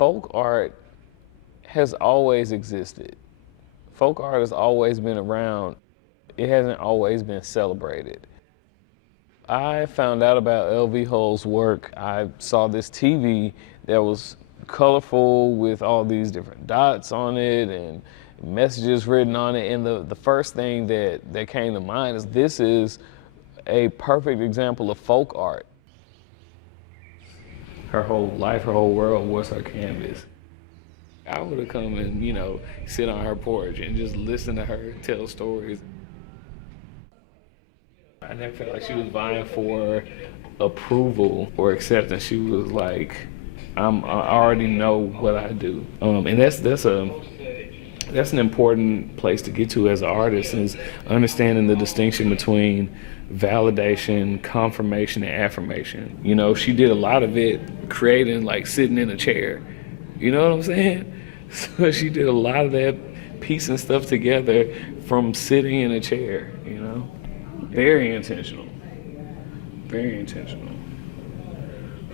folk art has always existed. Folk art has always been around. It hasn't always been celebrated. I found out about L.V. Hull's work. I saw this TV that was colorful with all these different dots on it and messages written on it. And the first thing that came to mind is this is a perfect example of folk art. Her whole life, her whole world was her canvas. I would have come and, you know, sit on her porch and just listen to her tell stories. I never felt like she was vying for approval or acceptance. She was like, I already know what I do. And that's an important place to get to as an artist, is understanding the distinction between validation, confirmation, and affirmation. You know, she did a lot of it creating, like sitting in a chair. You know what I'm saying? So she did a lot of that piecing stuff together from sitting in a chair, you know? Very intentional. Very intentional.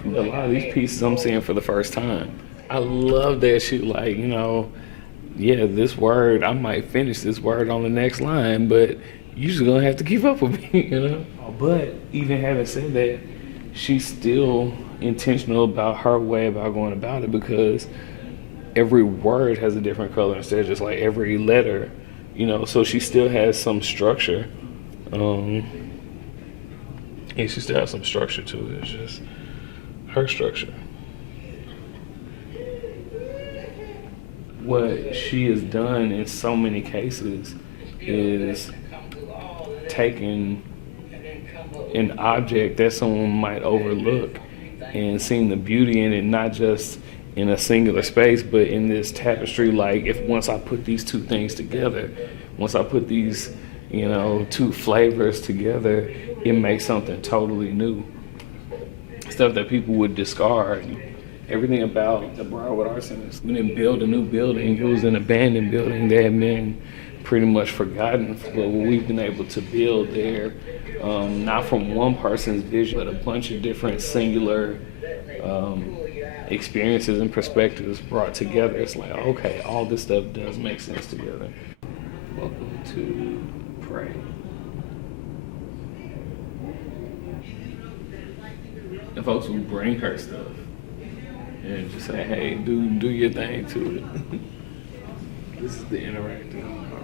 A lot of these pieces I'm seeing for the first time. I love that she, like, you know, yeah, this word, I might finish this word on the next line, but you're just gonna have to keep up with me, you know? But even having said that, she's still intentional about her way about going about it, because every word has a different color instead of just like every letter, you know, so she still has some structure. And she still has some structure to it. It's just her structure. What she has done in so many cases is taking an object that someone might overlook and seeing the beauty in it, not just in a singular space, but in this tapestry. Like, if once I put these two things together, once I put these, you know, two flavors together, it makes something totally new. Stuff that people would discard. Everything about the Briarwood Arts Center, we didn't build a new building. It was an abandoned building that had been pretty much forgotten for what we've been able to build there. Not from one person's vision, but a bunch of different singular experiences and perspectives brought together. It's like, okay, all this stuff does make sense together. Welcome to Pray. And folks will bring her stuff and just say, hey, do your thing to it. This is the interactive part.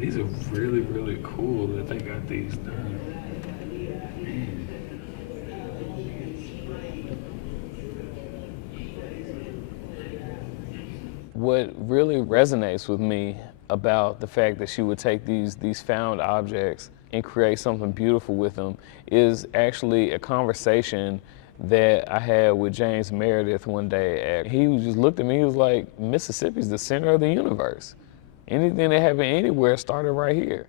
These are really, really cool that they got these done. What really resonates with me about the fact that she would take these found objects and create something beautiful with them is actually a conversation that I had with James Meredith one day. He just looked at me, he was like, Mississippi's the center of the universe. Anything that happened anywhere started right here.